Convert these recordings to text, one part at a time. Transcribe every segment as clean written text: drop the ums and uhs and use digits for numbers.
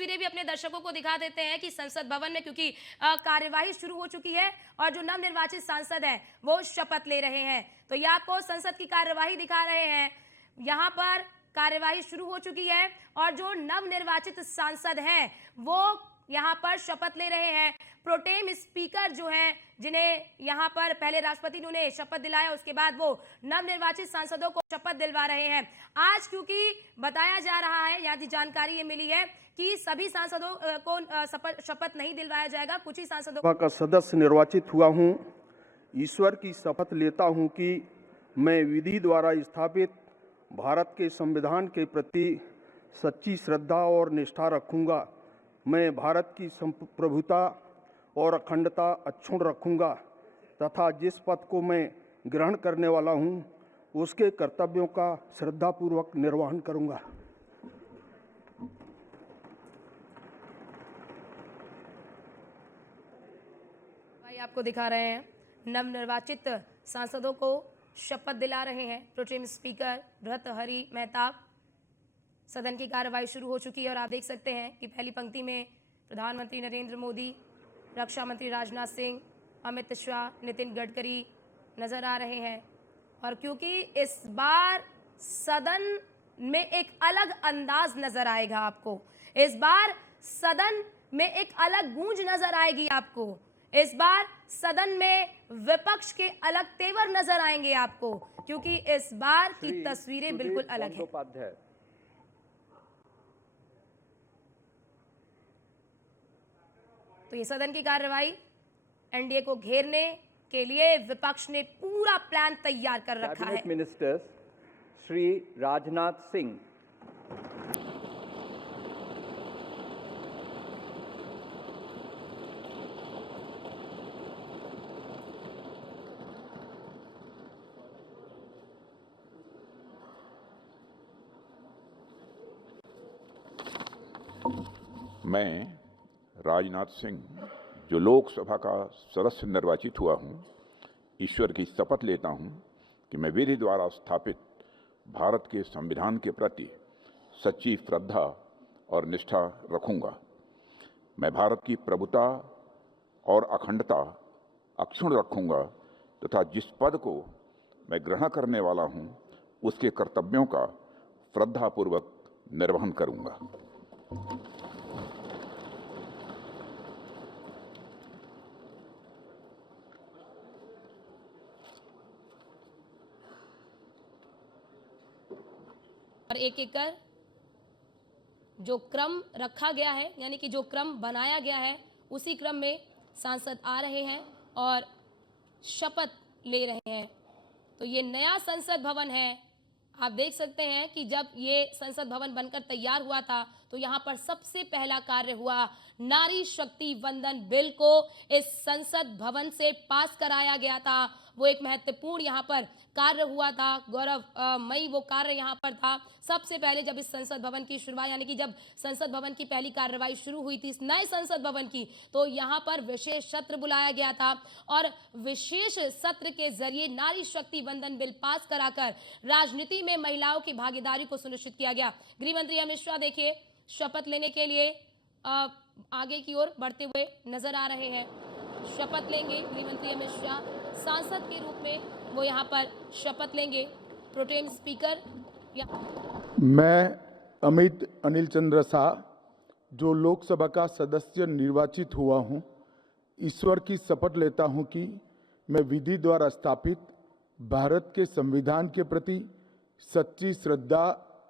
तस्वीरें भी अपने दर्शकों को दिखा देते हैं कि संसद भवन में क्योंकि कार्यवाही शुरू हो चुकी है और जो नवनिर्वाचित सांसद हैं वो शपथ ले रहे हैं। तो ये आपको संसद की कार्यवाही दिखा रहे हैं। यहाँ पर कार्यवाही शुरू हो चुकी है और जो नवनिर्वाचित सांसद हैं वो यहाँ पर शपथ ले रहे हैं। प्रोटेम स्पीकर जो हैं, जिन्हें यहाँ पर पहले राष्ट्रपति ने उन्हें शपथ दिलाया, उसके बाद वो नवनिर्वाचित सांसदों को शपथ दिलवा रहे हैं। आज क्योंकि बताया जा रहा है, यदि जानकारी ये मिली है कि सभी सांसदों को शपथ नहीं दिलवाया जाएगा, कुछ ही सांसदों का सदस्य निर्वाचित हुआ हूँ। ईश्वर की शपथ लेता हूँ कि मैं विधि द्वारा स्थापित भारत के संविधान के प्रति सच्ची श्रद्धा और निष्ठा रखूँगा। मैं भारत की संप्रभुता और अखंडता अक्षुण्ण रखूँगा तथा जिस पद को मैं ग्रहण करने वाला हूँ उसके कर्तव्यों का श्रद्धापूर्वक निर्वहन करूँगा। भाई आपको दिखा रहे हैं, नवनिर्वाचित सांसदों को शपथ दिला रहे हैं प्रोटेम स्पीकर भर्तृहरि मेहताब। सदन की कार्रवाई शुरू हो चुकी है और आप देख सकते हैं कि पहली पंक्ति में प्रधानमंत्री नरेंद्र मोदी, रक्षा मंत्री राजनाथ सिंह, अमित शाह, नितिन गडकरी नजर आ रहे हैं। और क्योंकि इस बार सदन में एक अलग अंदाज नजर आएगा आपको, इस बार सदन में एक अलग गूंज नजर आएगी आपको, इस बार सदन में विपक्ष के अलग तेवर नजर आएंगे आपको, क्योंकि इस बार की तस्वीरें बिल्कुल अलग हैं। तो ये सदन की कार्रवाई, एनडीए को घेरने के लिए विपक्ष ने पूरा प्लान तैयार कर रखा है। कैबिनेट मिनिस्टर्स श्री राजनाथ सिंह, मैं राजनाथ सिंह, जो लोकसभा का सदस्य निर्वाचित हुआ हूं, ईश्वर की शपथ लेता हूं कि मैं विधि द्वारा स्थापित भारत के संविधान के प्रति सच्ची श्रद्धा और निष्ठा रखूंगा। मैं भारत की प्रभुता और अखंडता अक्षुण्ण रखूंगा तथा जिस पद को मैं ग्रहण करने वाला हूं उसके कर्तव्यों का श्रद्धापूर्वक निर्वहन करूंगा। और एक एक कर जो क्रम रखा गया है, यानी कि जो क्रम बनाया गया है, उसी क्रम में सांसद आ रहे हैं और शपथ ले रहे हैं। तो ये नया संसद भवन है। आप देख सकते हैं कि जब ये संसद भवन बनकर तैयार हुआ था तो यहाँ पर सबसे पहला कार्य हुआ, नारी शक्ति वंदन बिल को इस संसद भवन से पास कराया गया था। वो एक महत्वपूर्ण यहाँ पर कार्य हुआ था, गौरवमयी वो कार्य यहाँ पर था। सबसे पहले जब इस संसद भवन की शुरुआत, यानी कि जब संसद भवन की पहली कार्रवाई शुरू हुई थी इस नए संसद भवन की, तो यहाँ पर विशेष सत्र बुलाया गया था और विशेष सत्र के जरिए नारी शक्ति वंदन बिल पास कराकर राजनीति में महिलाओं की भागीदारी को सुनिश्चित किया गया। गृह मंत्री अमित शाह देखिए शपथ लेने के लिए आगे की ओर बढ़ते हुए नजर आ रहे हैं। शपथ लेंगे गृह मंत्री अमित शाह, सांसद के रूप में वो यहाँ पर शपथ लेंगे। प्रोटेम स्पीकर मैं अमित अनिल चंद्र शाह, जो लोकसभा का सदस्य निर्वाचित हुआ हूँ, ईश्वर की शपथ लेता हूँ कि मैं विधि द्वारा स्थापित भारत के संविधान के प्रति सच्ची श्रद्धा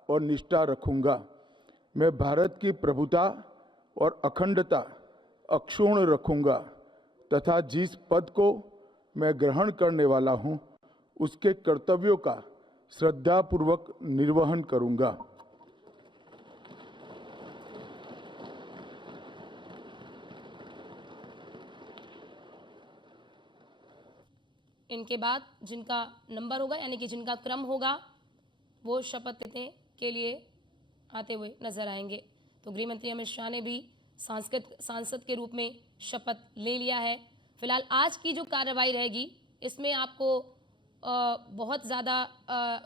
और निष्ठा रखूंगा। मैं भारत की प्रभुता और अखंडता अक्षुण्ण रखूंगा तथा जिस पद को मैं ग्रहण करने वाला हूं उसके कर्तव्यों का श्रद्धापूर्वक निर्वहन करूंगा। इनके बाद जिनका नंबर होगा, यानी कि जिनका क्रम होगा, वो शपथ लेने के लिए आते हुए नजर आएंगे। तो गृह मंत्री अमित शाह ने भी सांसद के रूप में शपथ ले लिया है। फिलहाल आज की जो कार्रवाई रहेगी इसमें आपको बहुत ज़्यादा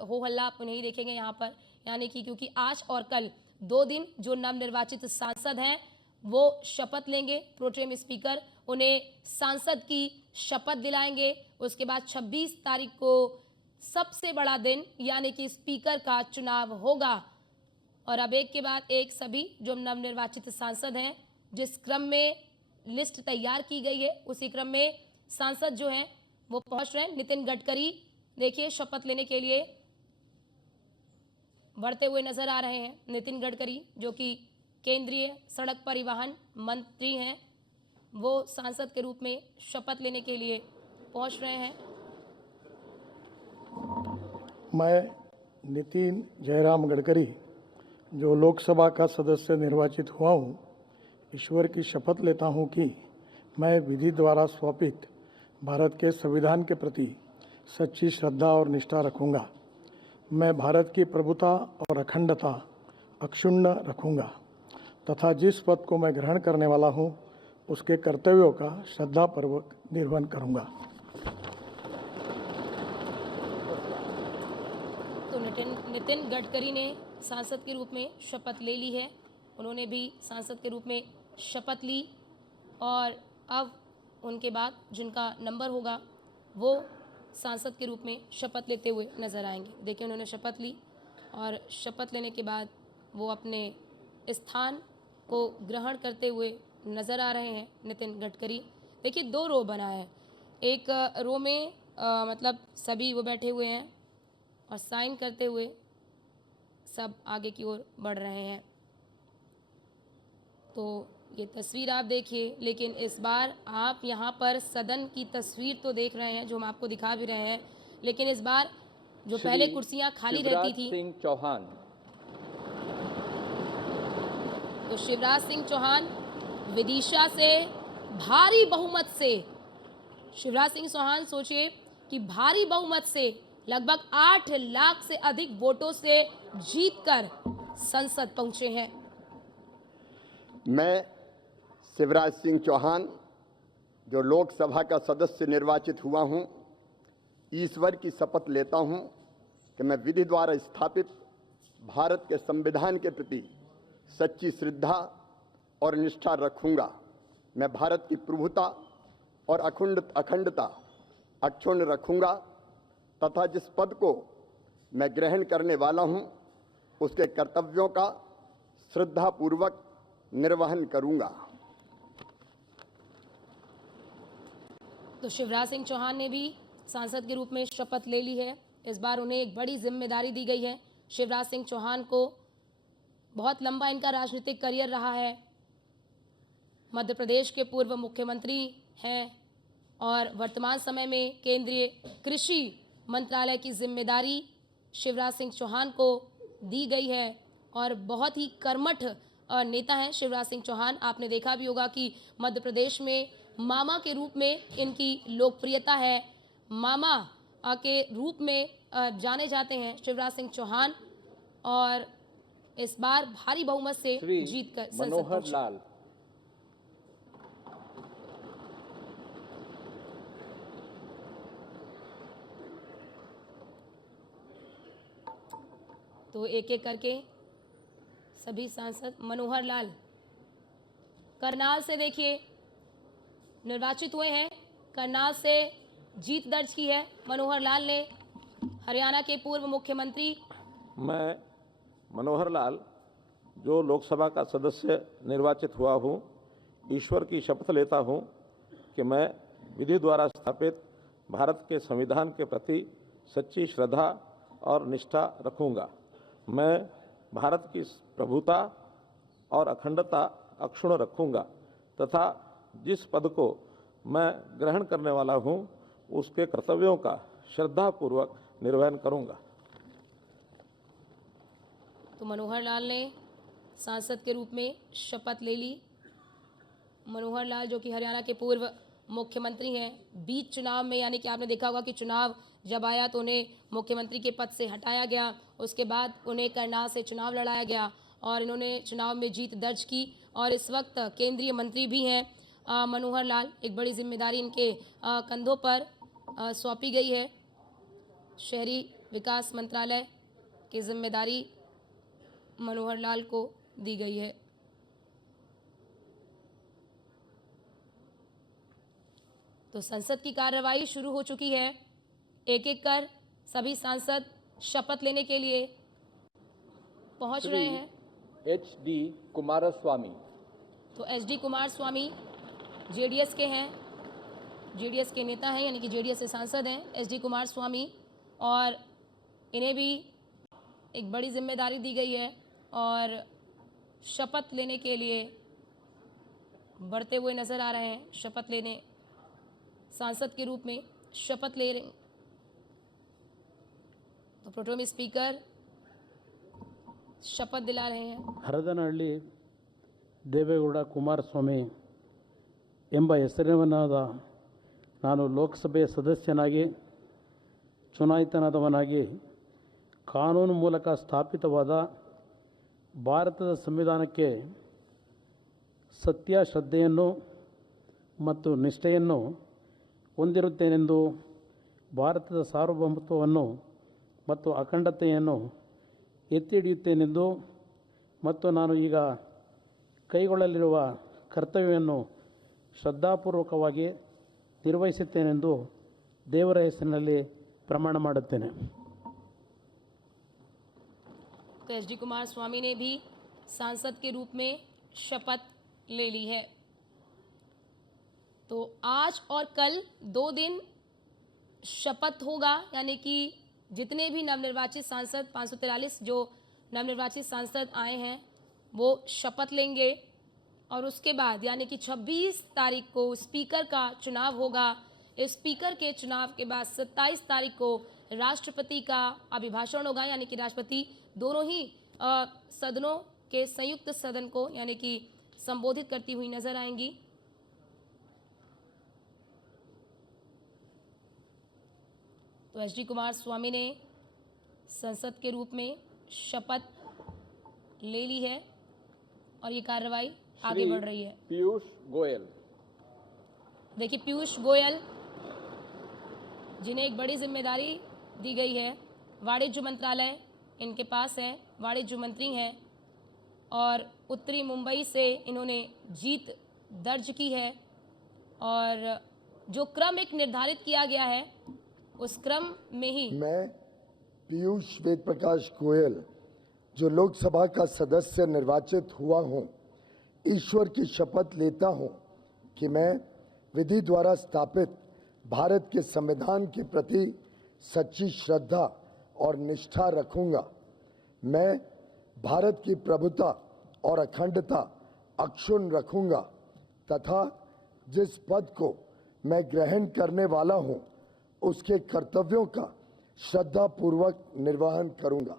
हो हल्ला आप नहीं देखेंगे यहाँ पर, यानी कि क्योंकि आज और कल 2 दिन जो नवनिर्वाचित सांसद हैं वो शपथ लेंगे। प्रोटेम स्पीकर उन्हें सांसद की शपथ दिलाएंगे। उसके बाद 26 तारीख को सबसे बड़ा दिन यानी कि स्पीकर का चुनाव होगा। और अब एक के बाद एक सभी जो नवनिर्वाचित सांसद हैं, जिस क्रम में लिस्ट तैयार की गई है उसी क्रम में सांसद जो हैं वो पहुंच रहे हैं। नितिन गडकरी देखिए शपथ लेने के लिए बढ़ते हुए नजर आ रहे हैं। नितिन गडकरी जो कि केंद्रीय सड़क परिवहन मंत्री हैं, वो सांसद के रूप में शपथ लेने के लिए पहुंच रहे हैं। मैं नितिन जयराम गडकरी जो लोकसभा का सदस्य निर्वाचित हुआ हूँ, ईश्वर की शपथ लेता हूँ कि मैं विधि द्वारा स्थापित भारत के संविधान के प्रति सच्ची श्रद्धा और निष्ठा रखूँगा। मैं भारत की प्रभुता और अखंडता अक्षुण्ण रखूँगा तथा जिस पद को मैं ग्रहण करने वाला हूँ उसके कर्तव्यों का श्रद्धापूर्वक निर्वहन करूँगा। तो नितिन गडकरी ने सांसद के रूप में शपथ ले ली है। उन्होंने भी सांसद के रूप में शपथ ली और अब उनके बाद जिनका नंबर होगा वो सांसद के रूप में शपथ लेते हुए नजर आएंगे। देखिए उन्होंने शपथ ली और शपथ लेने के बाद वो अपने स्थान को ग्रहण करते हुए नजर आ रहे हैं नितिन गडकरी। देखिए 2 रो बना है। एक रो में मतलब सभी वो बैठे हुए हैं और साइन करते हुए सब आगे की ओर बढ़ रहे हैं। तो ये तस्वीर आप देखिए, लेकिन इस बार आप यहाँ पर सदन की तस्वीर तो देख रहे हैं जो हम आपको दिखा भी रहे हैं, लेकिन इस बार जो पहले कुर्सियाँ खाली रहती थी, सिंह चौहान। तो शिवराज सिंह चौहान विदिशा से भारी बहुमत से, शिवराज सिंह चौहान सोचिए कि भारी बहुमत से लगभग 8 लाख से अधिक वोटों से जीतकर संसद पहुंचे हैं। मैं शिवराज सिंह चौहान जो लोकसभा का सदस्य निर्वाचित हुआ हूं, ईश्वर की शपथ लेता हूं कि मैं विधि द्वारा स्थापित भारत के संविधान के प्रति सच्ची श्रद्धा और निष्ठा रखूंगा। मैं भारत की प्रभुता और अखंडता अक्षुण्ण रखूंगा तथा जिस पद को मैं ग्रहण करने वाला हूं उसके कर्तव्यों का श्रद्धापूर्वक निर्वहन करूंगा। तो शिवराज सिंह चौहान ने भी सांसद के रूप में शपथ ले ली है। इस बार उन्हें एक बड़ी जिम्मेदारी दी गई है। शिवराज सिंह चौहान को बहुत लंबा इनका राजनीतिक करियर रहा है। मध्य प्रदेश के पूर्व मुख्यमंत्री हैं और वर्तमान समय में केंद्रीय कृषि मंत्रालय की जिम्मेदारी शिवराज सिंह चौहान को दी गई है और बहुत ही कर्मठ नेता हैं शिवराज सिंह चौहान। आपने देखा भी होगा कि मध्य प्रदेश में मामा के रूप में इनकी लोकप्रियता है। मामा के रूप में जाने जाते हैं शिवराज सिंह चौहान और इस बार भारी बहुमत से जीतकर संसद मनोहर पहुंचे। लाल। तो एक एक करके सभी सांसद। मनोहर लाल करनाल से देखिए निर्वाचित हुए हैं, करनाल से जीत दर्ज की है मनोहर लाल ने। हरियाणा के पूर्व मुख्यमंत्री। मैं मनोहर लाल जो लोकसभा का सदस्य निर्वाचित हुआ हूँ, ईश्वर की शपथ लेता हूँ कि मैं विधि द्वारा स्थापित भारत के संविधान के प्रति सच्ची श्रद्धा और निष्ठा रखूँगा। मैं भारत की प्रभुता और अखंडता अक्षुण्ण रखूँगा तथा जिस पद को मैं ग्रहण करने वाला हूँ उसके कर्तव्यों का श्रद्धापूर्वक निर्वहन करूँगा। तो मनोहर लाल ने सांसद के रूप में शपथ ले ली। मनोहर लाल जो कि हरियाणा के पूर्व मुख्यमंत्री हैं, बीच चुनाव में यानी कि आपने देखा होगा कि चुनाव जब आया तो उन्हें मुख्यमंत्री के पद से हटाया गया, उसके बाद उन्हें करनाल से चुनाव लड़ाया गया और इन्होंने चुनाव में जीत दर्ज की और इस वक्त केंद्रीय मंत्री भी हैं। मनोहर लाल, एक बड़ी जिम्मेदारी इनके कंधों पर सौंपी गई है। शहरी विकास मंत्रालय की जिम्मेदारी मनोहर लाल को दी गई है। तो संसद की कार्यवाही शुरू हो चुकी है। एक एक कर सभी सांसद शपथ लेने के लिए पहुंच रहे हैं। HD कुमारस्वामी। तो HD कुमारस्वामी जेडीएस के हैं, जेडीएस के नेता हैं, यानी कि जेडीएस से सांसद हैं HD कुमारस्वामी, और इन्हें भी एक बड़ी जिम्मेदारी दी गई है और शपथ लेने के लिए बढ़ते हुए नजर आ रहे हैं। शपथ लेने, सांसद के रूप में शपथ ले रहे हैं। तो प्रोटेम स्पीकर शपथ दिला रहे हैं। ಹರದನಹಳ್ಳಿ ದೇವೇಗೌಡ ಕುಮಾರಸ್ವಾಮಿ ಎಂಬ ಹೆಸರಿನವನಾದ ನಾನು ಲೋಕಸಭೆಯ ಸದಸ್ಯನಾಗಿ ಚುನಾಯಿತನಾದವನಾಗಿ ಕಾನೂನು ಮೂಲಕ ಸ್ಥಾಪಿತವಾದ ಭಾರತದ ಸಂವಿಧಾನಕ್ಕೆ ಸತ್ಯ ಶ್ರದ್ಧೆಯನ್ನು ಮತ್ತು ನಿಷ್ಠೆಯನ್ನು ಹೊಂದಿರುತ್ತೇನೆಂದು ಭಾರತದ ಸಾರ್ವಭೌಮತ್ವವನ್ನು ಮತ್ತು ಅಖಂಡತೆಯನ್ನು ಎತ್ತಿ ಹಿಡಿಯುತ್ತೇನೆಂದು ಮತ್ತು ನಾನು ಈಗ ಕೈಗೊಳ್ಳಲಿರುವ ಕರ್ತವ್ಯವನ್ನು ಶ್ರದ್ಧಾಪೂರ್ವಕವಾಗಿ ನಿರ್ವಹಿಸುತ್ತೇನೆಂದು ದೇವರ ಹೆಸರಿನಲ್ಲಿ ಪ್ರಮಾಣ ಮಾಡುತ್ತೇನೆ। तो HD कुमारस्वामी ने भी सांसद के रूप में शपथ ले ली है। तो आज और कल 2 दिन शपथ होगा, यानी कि जितने भी नवनिर्वाचित सांसद 543 जो नवनिर्वाचित सांसद आए हैं वो शपथ लेंगे, और उसके बाद यानी कि 26 तारीख को स्पीकर का चुनाव होगा। इस स्पीकर के चुनाव के बाद 27 तारीख को राष्ट्रपति का अभिभाषण होगा, यानी कि राष्ट्रपति दोनों ही सदनों के संयुक्त सदन को यानी कि संबोधित करती हुई नजर आएंगी। तो HD कुमारस्वामी ने संसद के रूप में शपथ ले ली है और ये कार्रवाई आगे बढ़ रही है। पीयूष गोयल। देखिए पीयूष गोयल, जिन्हें एक बड़ी जिम्मेदारी दी गई है, वाणिज्य मंत्रालय इनके पास है, वाणिज्य मंत्री हैं, और उत्तरी मुंबई से इन्होंने जीत दर्ज की है। और जो क्रम एक निर्धारित किया गया है उस क्रम में ही मैं पीयूष वेद प्रकाश गोयल जो लोकसभा का सदस्य निर्वाचित हुआ हूं, ईश्वर की शपथ लेता हूं कि मैं विधि द्वारा स्थापित भारत के संविधान के प्रति सच्ची श्रद्धा और निष्ठा रखूंगा। मैं भारत की प्रभुता और अखंडता अक्षुण्ण रखूंगा तथा जिस पद को मैं ग्रहण करने वाला हूं उसके कर्तव्यों का श्रद्धापूर्वक निर्वहन करूंगा।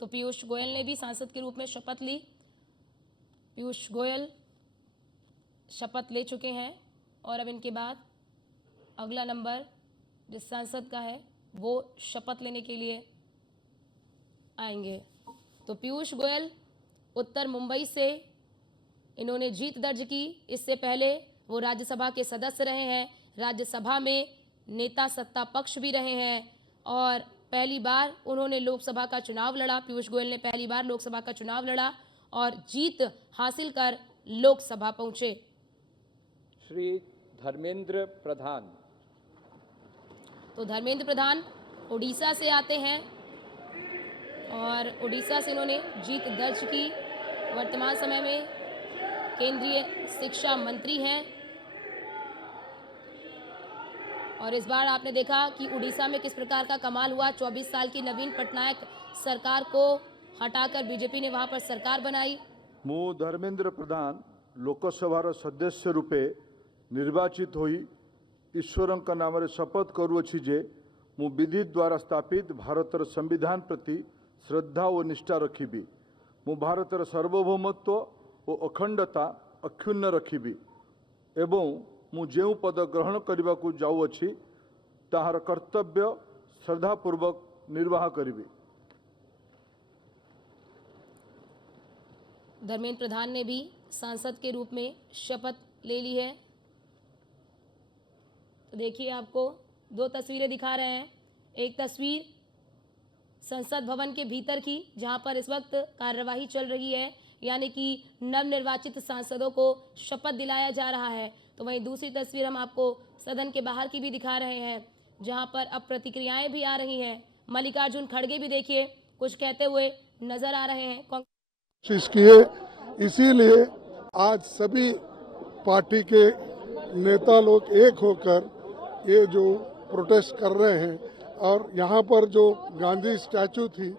तो पीयूष गोयल ने भी सांसद के रूप में शपथ ली। पीयूष गोयल शपथ ले चुके हैं और अब इनके बाद अगला नंबर जिस सांसद का है वो शपथ लेने के लिए आएंगे। तो पीयूष गोयल उत्तर मुंबई से इन्होंने जीत दर्ज की। इससे पहले वो राज्यसभा के सदस्य रहे हैं, राज्यसभा में नेता सत्ता पक्ष भी रहे हैं, और पहली बार उन्होंने लोकसभा का चुनाव लड़ा। पीयूष गोयल ने पहली बार लोकसभा का चुनाव लड़ा और जीत हासिल कर लोकसभा पहुंचे। श्री धर्मेंद्र प्रधान। तो धर्मेंद्र प्रधान उड़ीसा से आते हैं और उड़ीसा से इन्होंने जीत दर्ज की। वर्तमान समय में केंद्रीय शिक्षा मंत्री हैं, और इस बार आपने देखा कि उड़ीसा में किस प्रकार का कमाल हुआ। 24 साल की नवीन पटनायक सरकार को हटाकर बीजेपी ने वहां पर सरकार बनाई। मु धर्मेंद्र प्रधान लोकसभार सदस्य रूपे निर्वाचित होई ईश्वर नाम शपथ करुअछि जे मु विधि द्वारा स्थापित भारतर संविधान प्रति श्रद्धा और निष्ठा रखिबी। मु भारतर सार्वभौमत्व और अखंडता अक्षुण्ण रखिबी एवं मु जेउ पद ग्रहण करने को जाऊँगी ताहार कर्तव्य श्रद्धापूर्वक निर्वाह करिबी। धर्मेंद्र प्रधान ने भी सांसद के रूप में शपथ ले ली है। तो देखिए आपको दो तस्वीरें दिखा रहे हैं। एक तस्वीर संसद भवन के भीतर की, जहां पर इस वक्त कार्यवाही चल रही है, यानी कि नवनिर्वाचित सांसदों को शपथ दिलाया जा रहा है। तो वहीं दूसरी तस्वीर हम आपको सदन के बाहर की भी दिखा रहे हैं, जहां पर अब प्रतिक्रियाएं भी आ रही हैं। मल्लिकार्जुन खड़गे भी देखिए कुछ कहते हुए नजर आ रहे हैं। कोशिश किए, इसीलिए आज सभी पार्टी के नेता लोग एक होकर ये जो प्रोटेस्ट कर रहे हैं, और यहाँ पर जो गांधी स्टैचू थी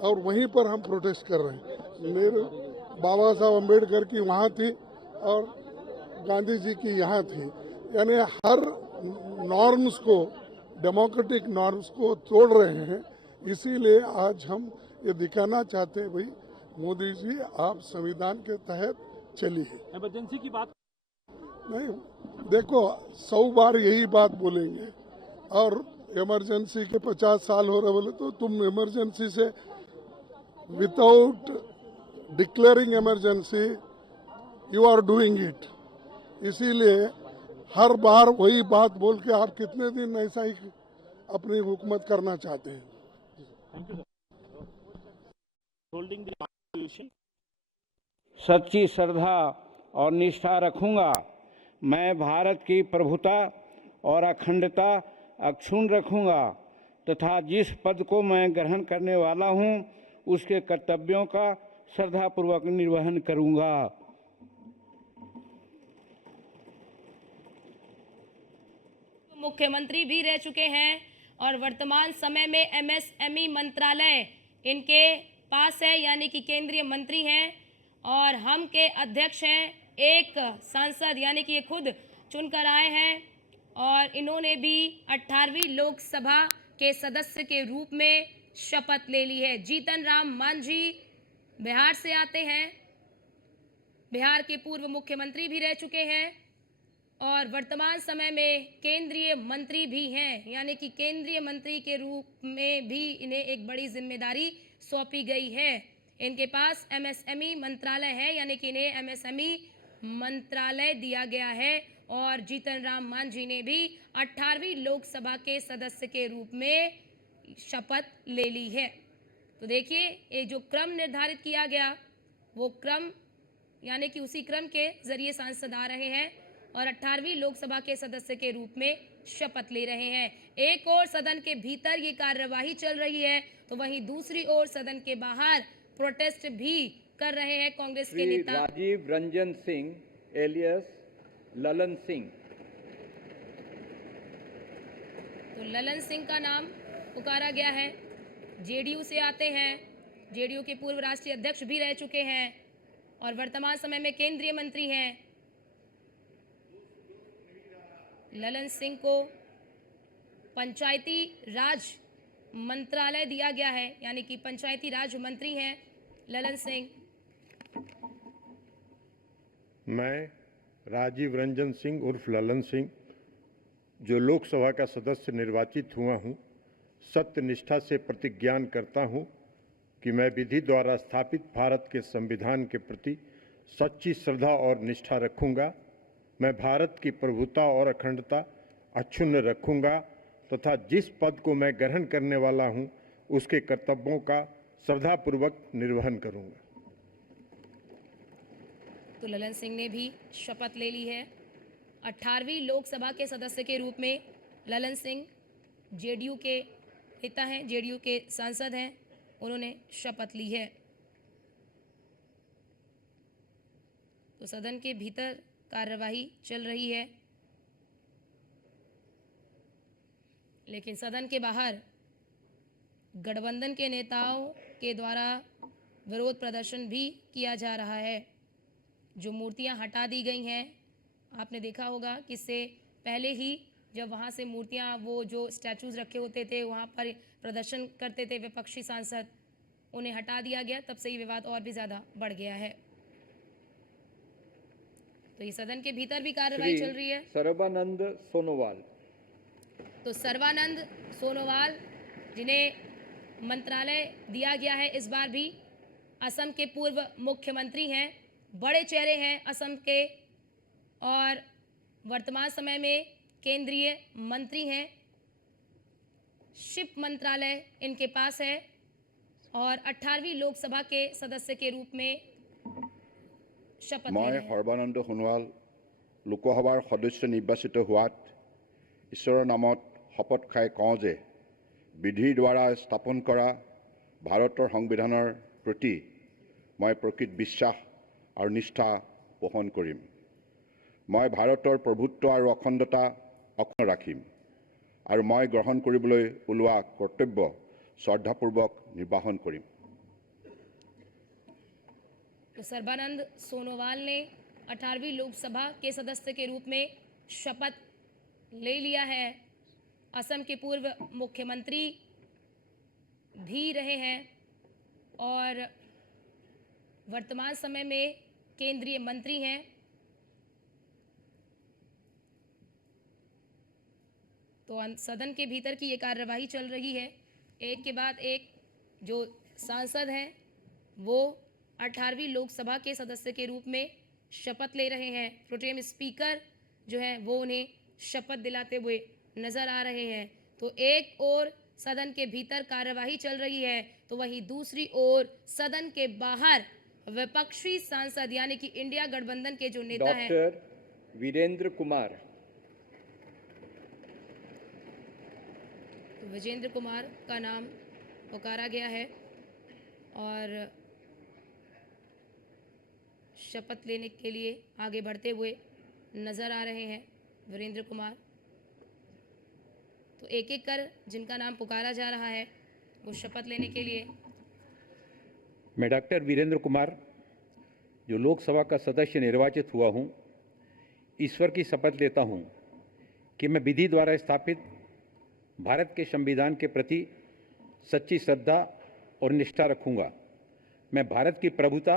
और वहीं पर हम प्रोटेस्ट कर रहे हैं। मेरे बाबा साहब अम्बेडकर की वहाँ थी और गांधी जी की यहाँ थी, यानी हर नॉर्म्स को, डेमोक्रेटिक नॉर्म्स को तोड़ रहे हैं। इसीलिए आज हम ये दिखाना चाहते हैं, भाई मोदी जी आप संविधान के तहत चलिए। इमरजेंसी की बात नहीं, देखो 100 बार यही बात बोलेंगे, और इमरजेंसी के 50 साल हो रहे बोले तो तुम इमरजेंसी से without declaring emergency you are doing it. इसीलिए हर बार वही बात बोल के आप कितने दिन ऐसा ही अपनी हुकूमत करना चाहते हैं। सच्ची श्रद्धा और निष्ठा रखूंगा। मैं भारत की प्रभुता और अखंडता अक्षुण्ण रखूंगा तथा जिस पद को मैं ग्रहण करने वाला हूं उसके कर्तव्यों का श्रद्धापूर्वक निर्वहन करूंगा। मुख्यमंत्री भी रह चुके हैं और वर्तमान समय में एमएसएमई मंत्रालय इनके पास है, यानी कि केंद्रीय मंत्री हैं और हम के अध्यक्ष हैं एक सांसद, यानी कि ये खुद चुनकर आए हैं और इन्होंने भी 18वीं लोकसभा के सदस्य के रूप में शपथ ले ली है। जीतन राम मांझी बिहार से आते हैं, बिहार के पूर्व मुख्यमंत्री भी रह चुके हैं और वर्तमान समय में केंद्रीय मंत्री भी हैं, यानी कि केंद्रीय मंत्री के रूप में भी इन्हें एक बड़ी जिम्मेदारी सौंपी गई है। इनके पास एमएसएमई मंत्रालय है, यानी कि इन्हें एमएसएमई मंत्रालय दिया गया है और जीतन राम मांझी ने भी 18वीं लोकसभा के सदस्य के रूप में शपथ ले ली है। तो देखिए ये जो क्रम निर्धारित किया गया वो क्रम, यानी कि उसी क्रम के जरिए सांसद आ रहे हैं और 18वीं लोकसभा के सदस्य के रूप में शपथ ले रहे हैं। एक ओर सदन के भीतर ये कार्यवाही चल रही है तो वहीं दूसरी ओर सदन के बाहर प्रोटेस्ट भी कर रहे हैं कांग्रेस के नेता। राजीव रंजन सिंह एलियस ललन सिंह। तो ललन सिंह का नाम पुकारा गया है, जेडीयू से आते हैं, जेडीयू के पूर्व राष्ट्रीय अध्यक्ष भी रह चुके हैं और वर्तमान समय में केंद्रीय मंत्री हैं। ललन सिंह को पंचायती राज मंत्रालय दिया गया है, यानी कि पंचायती राज मंत्री हैं ललन सिंह। मैं राजीव रंजन सिंह उर्फ ललन सिंह, जो लोकसभा का सदस्य निर्वाचित हुआ हूं, सत्य निष्ठा से प्रतिज्ञान करता हूं कि मैं विधि द्वारा स्थापित भारत के संविधान के प्रति सच्ची श्रद्धा और निष्ठा रखूंगा। मैं भारत की प्रभुता और अखंडता अक्षुण्ण रखूंगा तथा जिस पद को मैं ग्रहण करने वाला हूं उसके कर्तव्यों का श्रद्धापूर्वक निर्वहन करूंगा। तो ललन सिंह ने भी शपथ ले ली है। 18वीं लोकसभा के सदस्य के रूप में ललन सिंह जेडीयू के नेता हैं, जेडीयू के सांसद हैं, उन्होंने शपथ ली है। तो सदन के भीतर कार्यवाही चल रही है, लेकिन सदन के बाहर गठबंधन के नेताओं के द्वारा विरोध प्रदर्शन भी किया जा रहा है। जो मूर्तियां हटा दी गई हैं, आपने देखा होगा कि इससे पहले ही जब वहां से मूर्तियां, वो जो स्टैचूज रखे होते थे वहां पर प्रदर्शन करते थे विपक्षी सांसद, उन्हें हटा दिया गया, तब से ये विवाद और भी ज़्यादा बढ़ गया है। तो ये सदन के भीतर भी कार्रवाई चल रही है। सर्बानंद सोनोवाल। तो सर्बानंद सोनोवाल, जिन्हें मंत्रालय दिया गया है, इस बार भी असम के पूर्व मुख्यमंत्री हैं, बड़े चेहरे हैं असम के और वर्तमान समय में केंद्रीय मंत्री हैं शिप मंत्रालय इनके पास है और 18वीं लोकसभा के सदस्य के रूप में शपथ ले मैं रहे हैं। সৰ্বানন্দ সোণোৱাল লোকসভাৰ সদস্য নিৰ্বাচিত হোৱাত ঈশ্বৰৰ নামত শপত খাই কওঁ যে বিধিৰ দ্বাৰা স্থাপন কৰা ভাৰতৰ সংবিধানৰ প্ৰতি মই প্ৰকৃত বিশ্বাস আৰু নিষ্ঠা পোষণ কৰিম। মই ভাৰতৰ প্ৰভুত্ব আৰু অখণ্ডতা অক্ষুণ্ণ ৰাখিম আৰু মই গ্ৰহণ কৰিবলৈ ওলোৱা কৰ্তব্য শ্ৰদ্ধাপূৰ্বক নিৰ্বাহন কৰিম। तो सर्बानंद सोनोवाल ने 18वीं लोकसभा के सदस्य के रूप में शपथ ले लिया है। असम के पूर्व मुख्यमंत्री भी रहे हैं और वर्तमान समय में केंद्रीय मंत्री हैं। तो सदन के भीतर की ये कार्यवाही चल रही है। एक के बाद एक जो सांसद हैं वो 18वीं लोकसभा के सदस्य के रूप में शपथ ले रहे हैं। प्रोटेम स्पीकर जो है वो उन्हें शपथ दिलाते हुए नजर आ रहे हैं। तो एक ओर सदन के भीतर कार्यवाही चल रही है तो वहीं दूसरी ओर सदन के बाहर विपक्षी सांसद यानी कि इंडिया गठबंधन के जो नेता हैं डॉक्टर वीरेंद्र कुमार। तो विजेंद्र कुमार का नाम पुकारा गया है और शपथ लेने के लिए आगे बढ़ते हुए नजर आ रहे हैं वीरेंद्र कुमार। तो एक एक कर जिनका नाम पुकारा जा रहा है वो शपथ लेने के लिए। मैं डॉक्टर वीरेंद्र कुमार जो लोकसभा का सदस्य निर्वाचित हुआ हूँ, ईश्वर की शपथ लेता हूँ कि मैं विधि द्वारा स्थापित भारत के संविधान के प्रति सच्ची श्रद्धा और निष्ठा रखूँगा। मैं भारत की प्रभुता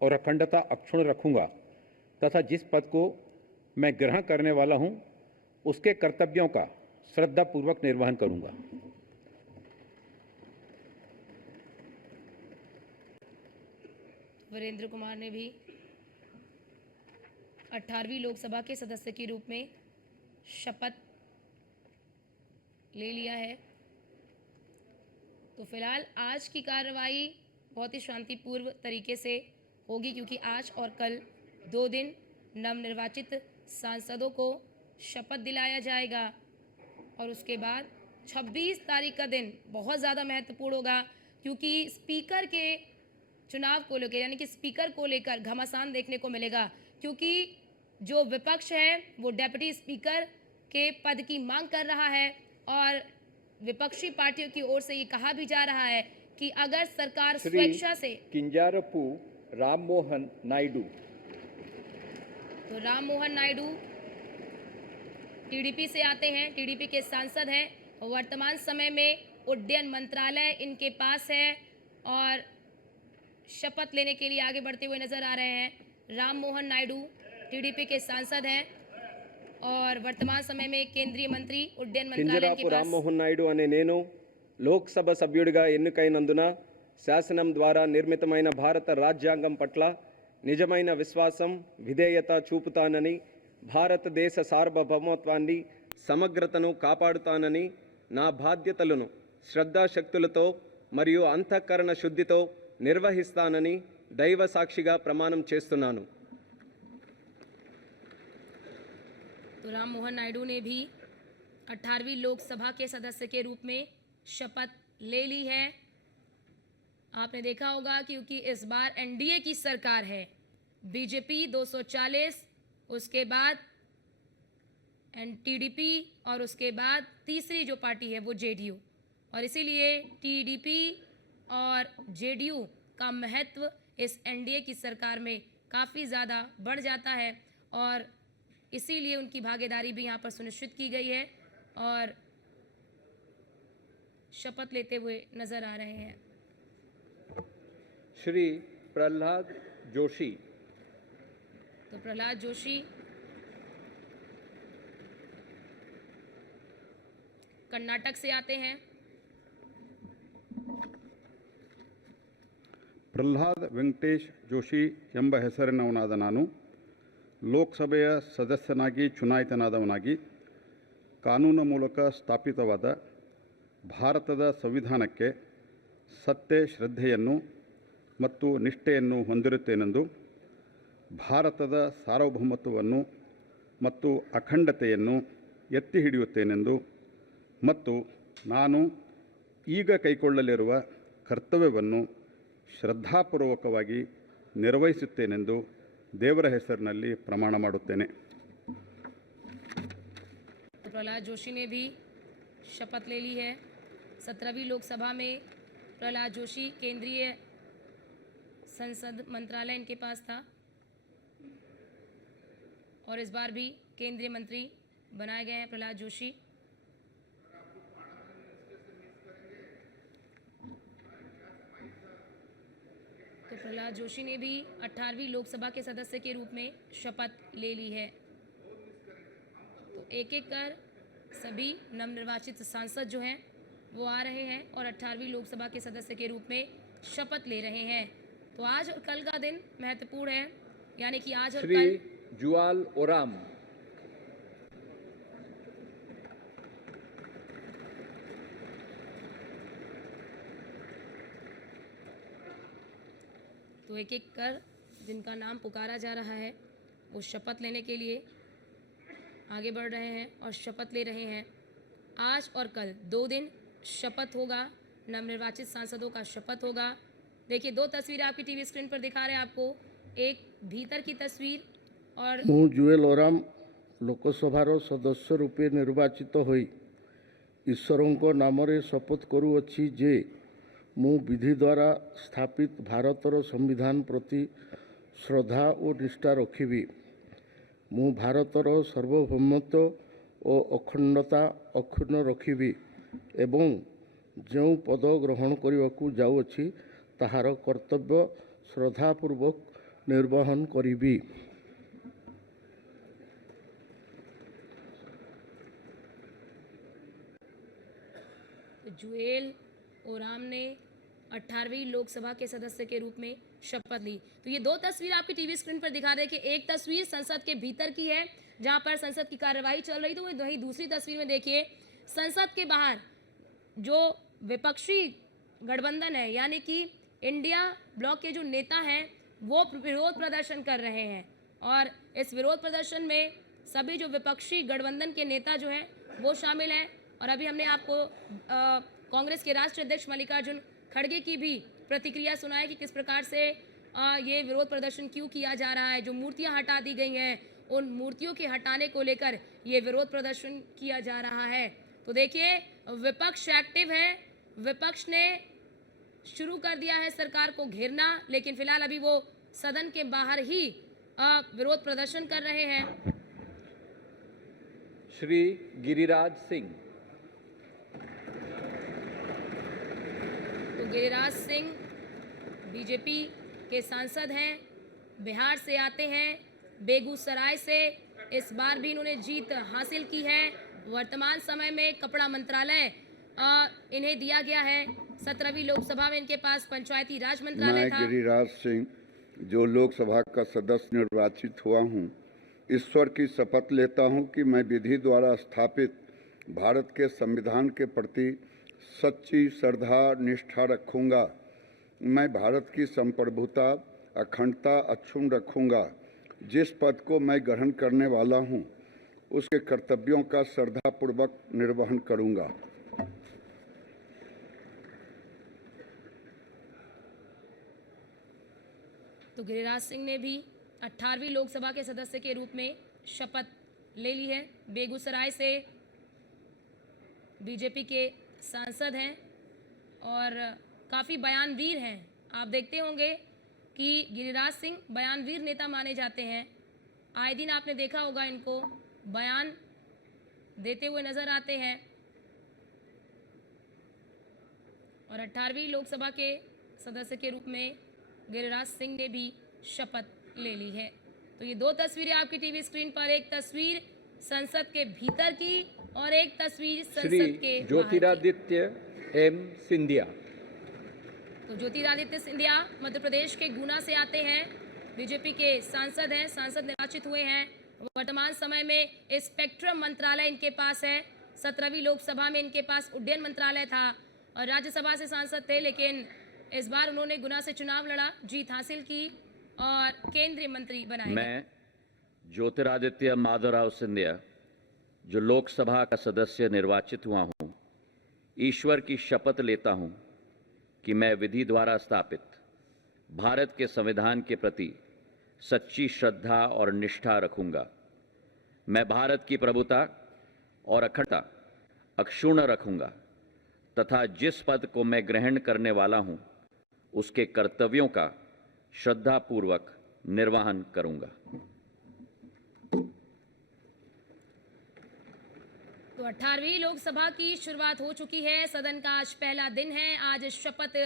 और अखंडता अक्षुण्ण रखूँगा तथा जिस पद को मैं ग्रहण करने वाला हूँ उसके कर्तव्यों का श्रद्धापूर्वक निर्वहन करूँगा। वीरेंद्र कुमार ने भी 18वीं लोकसभा के सदस्य के रूप में शपथ ले लिया है। तो फिलहाल आज की कार्रवाई बहुत ही शांतिपूर्ण तरीके से होगी क्योंकि आज और कल 2 दिन नवनिर्वाचित सांसदों को शपथ दिलाया जाएगा और उसके बाद 26 तारीख का दिन बहुत ज़्यादा महत्वपूर्ण होगा क्योंकि स्पीकर के चुनाव को लेकर यानी कि स्पीकर को लेकर घमासान देखने को मिलेगा क्योंकि जो विपक्ष है वो डेप्यूटी स्पीकर के पद की मांग कर रहा है और विपक्षी पार्टियों की ओर से ये कहा भी जा रहा है कि अगर सरकार स्वेच्छा से किंजारपू राम मोहन नायडू। तो राम मोहन नायडू टीडीपी से आते हैं, टीडीपी के सांसद हैं और वर्तमान समय में उड्डयन मंत्रालय इनके पास है और शपथ लेने के लिए आगे बढ़ते हुए नजर आ रहे हैं। राम मोहन नायडू टीडीपी के सांसद हैं और वर्तमान समय में केंद्रीय मंत्री उड्डयन मंत्रालय के पास। రామ్మోహన్ నాయుడు అనే నేను లోక్సభ సభ్యుడిగా ఎన్నికైనందున శాసనం ద్వారా నిర్మితమైన భారత రాజ్యాంగం పట్ల నిజమైన విశ్వాసం విధేయత చూపుతానని భారతదేశ సార్వభౌమత్వాన్ని సమగ్రతను కాపాడుతానని నా బాధ్యతలను శ్రద్ధాశక్తులతో మరియు అంతఃకరణ శుద్ధితో నిర్వహిస్తానని దైవ సాక్షిగా ప్రమాణం చేస్తున్నాను। तो राम मोहन नायडू ने भी 18वीं लोकसभा के सदस्य के रूप में शपथ ले ली है। आपने देखा होगा क्योंकि इस बार एनडीए की सरकार है, बीजेपी 240, उसके बाद टीडीपी और उसके बाद तीसरी जो पार्टी है वो जेडीयू और इसीलिए टीडीपी और जेडीयू का महत्व इस एनडीए की सरकार में काफ़ी ज़्यादा बढ़ जाता है और इसीलिए उनकी भागीदारी भी यहाँ पर सुनिश्चित की गई है और शपथ लेते हुए नजर आ रहे हैं। श्री प्रहलाद जोशी। तो प्रहलाद जोशी कर्नाटक से आते हैं। ಪ್ರಹ್ಲಾದ್ ವೆಂಕಟೇಶ್ ಜೋಶಿ ಎಂಬ ಹೆಸರಿನವನಾದ ನಾನು ಲೋಕಸಭೆಯ ಸದಸ್ಯನಾಗಿ ಚುನಾಯಿತನಾದವನಾಗಿ ಕಾನೂನು ಮೂಲಕ ಸ್ಥಾಪಿತವಾದ ಭಾರತದ ಸಂವಿಧಾನಕ್ಕೆ ಸತ್ಯ ಶ್ರದ್ಧೆಯನ್ನು ಮತ್ತು ನಿಷ್ಠೆಯನ್ನು ಹೊಂದಿರುತ್ತೇನೆಂದು, ಭಾರತದ ಸಾರ್ವಭೌಮತ್ವವನ್ನು ಮತ್ತು ಅಖಂಡತೆಯನ್ನು ಎತ್ತಿ ಹಿಡಿಯುತ್ತೇನೆಂದು ಮತ್ತು ನಾನು ಈಗ ಕೈಗೊಳ್ಳಲಿರುವ ಕರ್ತವ್ಯವನ್ನು ಶ್ರದ್ಧಾಪೂರ್ವಕವಾಗಿ ನಿರ್ವಹಿಸುತ್ತೇನೆಂದು ದೇವರ ಹೆಸರಿನಲ್ಲಿ ಪ್ರಮಾಣ ಮಾಡುತ್ತೇನೆ. प्रहलाद जोशी ने भी शपथ ले ली है। 17वीं लोकसभा में प्रहलाद जोशी केंद्रीय संसद मंत्रालय इनके पास था और इस बार भी केंद्रीय मंत्री बनाए गए हैं प्रहलाद जोशी। तो प्रहलाद जोशी ने भी 18वीं लोकसभा के सदस्य के रूप में शपथ ले ली है। तो एक एक कर सभी नवनिर्वाचित सांसद जो हैं वो आ रहे हैं और 18वीं लोकसभा के सदस्य के रूप में शपथ ले रहे हैं। तो आज और कल का दिन महत्वपूर्ण है, यानी कि आज और श्री कल जुआल ओराम। तो एक एक कर जिनका नाम पुकारा जा रहा है वो शपथ लेने के लिए आगे बढ़ रहे हैं और शपथ ले रहे हैं। आज और कल 2 दिन शपथ होगा, नवनिर्वाचित सांसदों का शपथ होगा। देखिए 2 तस्वीरें आपकी टीवी स्क्रीन पर दिखा रहे हैं आपको, एक भीतर की तस्वीर और ମୁଁ ଜୁଏଲ ଓରାମ ଲୋକସଭାର ସଦସ୍ୟ ରୂପେ ନିର୍ବାଚିତ ହୋଇ ଈଶ୍ୱରଙ୍କ ନାମରେ ଶପଥ କରୁଅଛି ଯେ ମୁଁ ବିଧି ଦ୍ୱାରା ସ୍ଥାପିତ ଭାରତର ସମ୍ବିଧାନ ପ୍ରତି ଶ୍ରଦ୍ଧା ଓ ନିଷ୍ଠା ରଖିବି। ମୁଁ ଭାରତର ସାର୍ବଭୌମତ୍ୱ ଓ ଅଖଣ୍ଡତା ଅକ୍ଷୁଣ୍ଣ ରଖିବି ଏବଂ ଯେଉଁ ପଦ ଗ୍ରହଣ କରିବାକୁ ଯାଉଅଛି ତାହାର କର୍ତ୍ତବ୍ୟ ଶ୍ରଦ୍ଧାପୂର୍ବକ ନିର୍ବାହନ କରିବି। जुएल ओराम ने 18वीं लोकसभा के सदस्य के रूप में शपथ ली। तो ये 2 तस्वीर आपकी टीवी स्क्रीन पर दिखा रहे हैं कि एक तस्वीर संसद के भीतर की है जहां पर संसद की कार्यवाही चल रही, तो वही दूसरी तस्वीर में देखिए संसद के बाहर जो विपक्षी गठबंधन है यानी कि इंडिया ब्लॉक के जो नेता हैं वो विरोध प्रदर्शन कर रहे हैं और इस विरोध प्रदर्शन में सभी जो विपक्षी गठबंधन के नेता जो हैं वो शामिल हैं। और अभी हमने आपको कांग्रेस के राष्ट्रीय अध्यक्ष मल्लिकार्जुन खड़गे की भी प्रतिक्रिया सुनाई कि किस प्रकार से ये विरोध प्रदर्शन क्यों किया जा रहा है। जो मूर्तियां हटा दी गई हैं उन मूर्तियों के हटाने को लेकर ये विरोध प्रदर्शन किया जा रहा है। तो देखिए विपक्ष एक्टिव है, विपक्ष ने शुरू कर दिया है सरकार को घेरना, लेकिन फिलहाल अभी वो सदन के बाहर ही विरोध प्रदर्शन कर रहे हैं। श्री गिरिराज सिंह। तो गिरिराज सिंह बीजेपी के सांसद हैं, बिहार से आते हैं, बेगूसराय से इस बार भी इन्होंने जीत हासिल की है। वर्तमान समय में कपड़ा मंत्रालय इन्हें दिया गया है। 17वीं लोकसभा में इनके पास पंचायती राज मंत्रालय था। मैं गिरिराज सिंह जो लोकसभा का सदस्य निर्वाचित हुआ हूं, ईश्वर की शपथ लेता हूं कि मैं विधि द्वारा स्थापित भारत के संविधान के प्रति सच्ची श्रद्धा निष्ठा रखूंगा। मैं भारत की संप्रभुता अखंडता अक्षुण्ण रखूंगा। जिस पद को मैं ग्रहण करने वाला हूं, उसके कर्तव्यों का श्रद्धापूर्वक निर्वहन करूंगा। तो गिरिराज सिंह ने भी 18वीं लोकसभा के सदस्य के रूप में शपथ ले ली है। बेगूसराय से बीजेपी के सांसद हैं और काफ़ी बयानवीर हैं। आप देखते होंगे कि गिरिराज सिंह बयानवीर नेता माने जाते हैं। आए दिन आपने देखा होगा इनको बयान देते हुए नजर आते हैं। और 18वीं लोकसभा के सदस्य के रूप में गिरिराज सिंह ने भी शपथ ले ली है। तो ये 2 तस्वीरें आपकी टीवी स्क्रीन पर, एक तस्वीर संसद के भीतर की और एक तस्वीर संसद के ज्योतिरादित्य एम सिंधिया। तो ज्योतिरादित्य सिंधिया मध्य प्रदेश के गुना से आते हैं, बीजेपी के सांसद हैं, सांसद निर्वाचित हुए हैं। वर्तमान समय में स्पेक्ट्रम मंत्रालय इनके पास है 17वीं लोकसभा में इनके पास उड्डयन मंत्रालय था और राज्यसभा से सांसद थे, लेकिन इस बार उन्होंने गुना से चुनाव लड़ा, जीत हासिल की और केंद्रीय मंत्री बनाए गए। मैं ज्योतिरादित्य माधवराव सिंधिया जो लोकसभा का सदस्य निर्वाचित हुआ हूं, ईश्वर की शपथ लेता हूं कि मैं विधि द्वारा स्थापित भारत के संविधान के प्रति सच्ची श्रद्धा और निष्ठा रखूंगा। मैं भारत की प्रभुता और अखंडता अक्षुण्ण रखूंगा तथा जिस पद को मैं ग्रहण करने वाला हूं, उसके कर्तव्यों का श्रद्धापूर्वक निर्वहन करूंगा। तो 18वीं लोकसभा की शुरुआत हो चुकी है। सदन का आज पहला दिन है। आज शपथ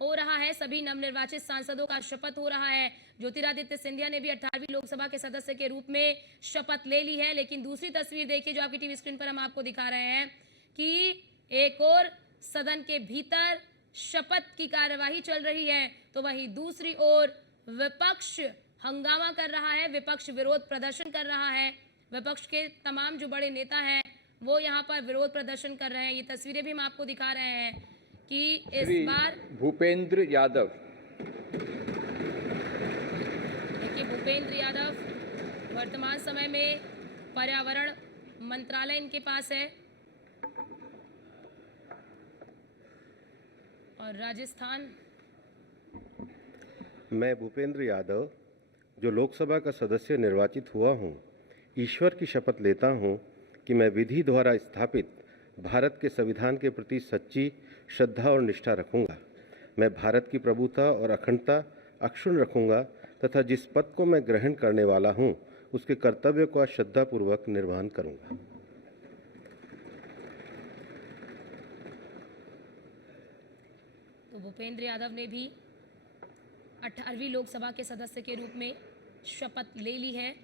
हो रहा है, सभी नवनिर्वाचित सांसदों का शपथ हो रहा है। ज्योतिरादित्य सिंधिया ने भी 18वीं लोकसभा के सदस्य के रूप में शपथ ले ली है। लेकिन दूसरी तस्वीर देखिए जो आपकी टीवी स्क्रीन पर हम आपको दिखा रहे हैं कि एक और सदन के भीतर शपथ की कार्यवाही चल रही है, तो वहीं दूसरी ओर विपक्ष हंगामा कर रहा है, विपक्ष विरोध प्रदर्शन कर रहा है। विपक्ष के तमाम जो बड़े नेता हैं वो यहाँ पर विरोध प्रदर्शन कर रहे हैं। ये तस्वीरें भी हम आपको दिखा रहे हैं कि इस बार भूपेंद्र यादव, देखिए भूपेंद्र यादव वर्तमान समय में पर्यावरण मंत्रालय इनके पास है और राजस्थान। मैं भूपेंद्र यादव जो लोकसभा का सदस्य निर्वाचित हुआ हूँ, ईश्वर की शपथ लेता हूँ कि मैं विधि द्वारा स्थापित भारत के संविधान के प्रति सच्ची श्रद्धा और निष्ठा रखूंगा। मैं भारत की प्रभुता और अखंडता अक्षुण्ण रखूंगा तथा जिस पद को मैं ग्रहण करने वाला हूं, उसके कर्तव्य का श्रद्धापूर्वक निर्वहन करूंगा। तो भूपेंद्र यादव ने भी 18वीं लोकसभा के सदस्य के रूप में शपथ ले ली है।